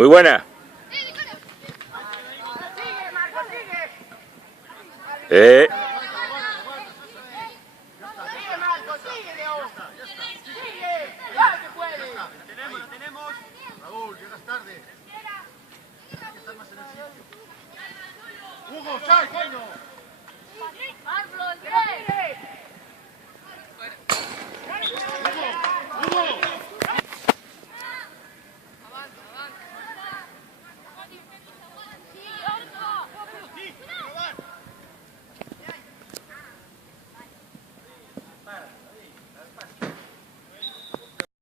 Muy buena. Sigue, Marco, sigue, Dios. Sigue, claro que puede. La tenemos. Raúl, llegas tarde. Hay que estar más en el sitio. Hugo, sal, coño. Pablo, Andrés. Hugo.